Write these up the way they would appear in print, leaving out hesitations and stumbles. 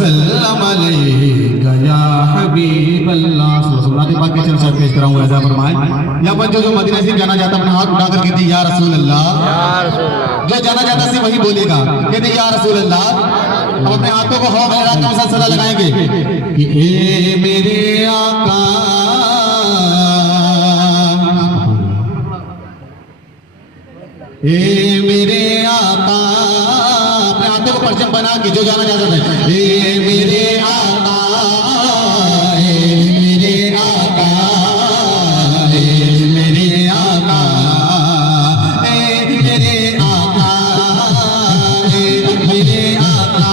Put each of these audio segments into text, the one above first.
वसल्लम अलैका या हबीब अल्लाह। सुन्नत पाक के चर्चा पेश कराऊंगा, ऐसा फरमाएं। यहाँ पर जो मदीना शरीफ जाना चाहता अपना हाथ उठाकर कहते या रसूल अल्लाह। जो जाना चाहता सिर्फ वही बोलेगा, कहते या रसूल अल्लाह। अब अपने हाथों को हवा में रखकर साथ सदा लगाएंगे कि ए मेरे आका, ए मेरे आका। अपने हाथों को परचम बना के जो जाना चाहता है, ए मेरे आका, ए मेरे आका, ए मेरे आका, ए मेरे आका, ए मेरे आका,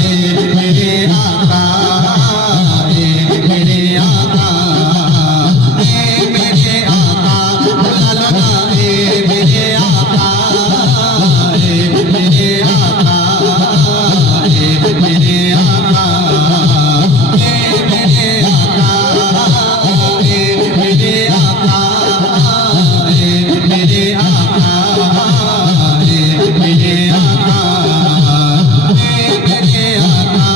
ए मेरे आका, ए मेरे आका, ए मेरे आका, बुला लो ना ए मेरे आका, ए मेरे आका, ए मेरे आका, ए मेरे आका, ए मेरे आका, ए मेरे आका, ए मेरे आका, ए मेरे आका।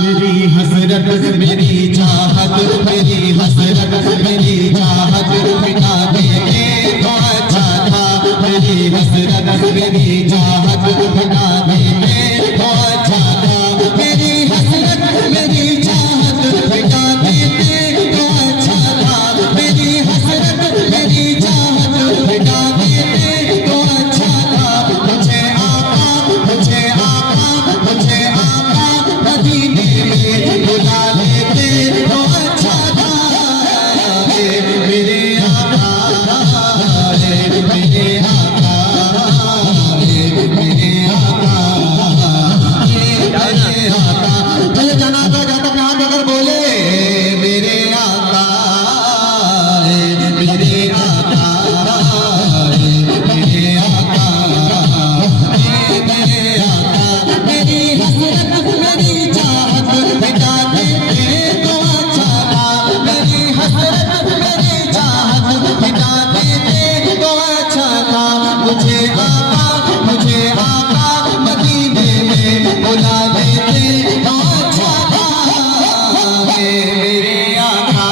मेरी हसरत मेरी चाहत, मेरी हसरत मेरी चाहत मिटा देते तो अच्छा था। मेरी हसरत मेरी चाहत मिटा देते तो अच्छा था। मेरी हसरत मेरी चाहत मिटा देते तो अच्छा था। मेरी हसरत मेरी चाहत मिटा देते तो अच्छा था। मुझे आका, मुझे आका, मुझे आका मदीने में बुला लेते तो अच्छा था। मेरे आका, मेरे आका, मेरे आका, मेरे आका। चले जाना तो जाता अपने हाथ अगर बोले मेरे आका, मेरे आका, मेरे आका, मेरे आका। मेरी हसरत मेरी चाहत मिटा देते तो अच्छा था। मेरी हसरत मेरी चाहत मिटा देते तो अच्छा था। मुझे आका, मुझे आका मदीने में बुला देते तो अच्छा था। मेरे आका,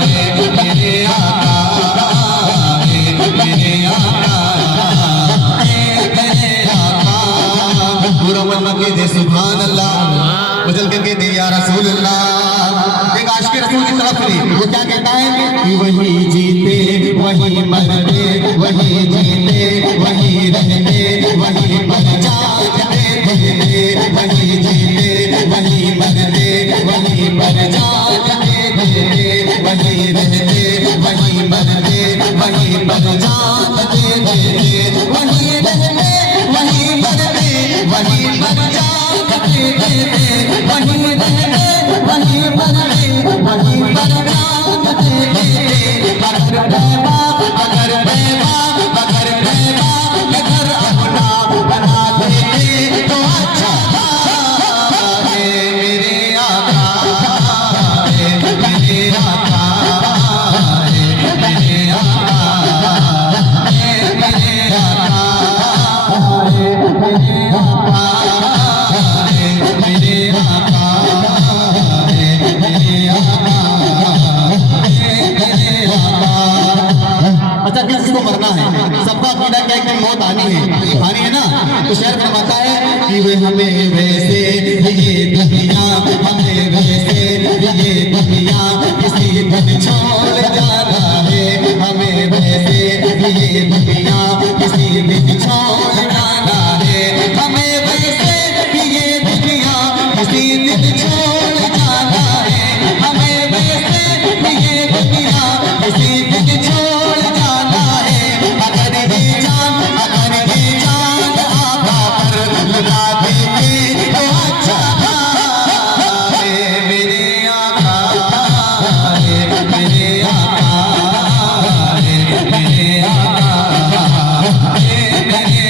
मेरे आका, मेरे आका, मेरे आका। पूरा मन के दे सुभान अल्लाह, बदल करके दे या रसूल अल्लाह। एक आशिक रसूल की तरफ से वो क्या कहता है कि वही जीते वही मरते, वही जीते वही रहते, वही मर जाते देते। वही जीते वही मरते, वही मर जाते देते। वही रहते वही मरते, वही मर जाते देते। वही रहते वही मरते, वही मर जाते देते। वही रहते वही मरते, वही मर जाते देते। अगर बेवा, अगर बेवा, अगर बेवा के घर अपना बना देते तो अच्छा था। मेरे आका, मेरे आका, मेरे आका, मेरे आका, मेरे आका, मेरे आका, मेरे आका। अच्छा किसी को मरना है, सबका अकीदा क्या है कि मौत आनी है ना। तो शेर फरमाता है कि वे हमें वैसे ये दुनिया, हमें वैसे ये दुनिया किसी दिन छोड़ जाना है। हमें वैसे ये दुनिया किसी दिन छोड़ जाना है। हमें वैसे ये दुनिया किसी दिन छोड़ जाना है। हमें वैसे ये दुनिया किसी दिन छोड़ जाना है। अगर ये जान आका पर लगा देते तो अच्छा था। मेरे आका, मेरे आका, मेरे आका, मेरे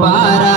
12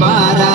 12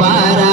12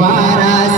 12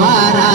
12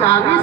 40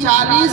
40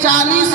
40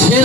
6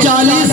40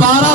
12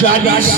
40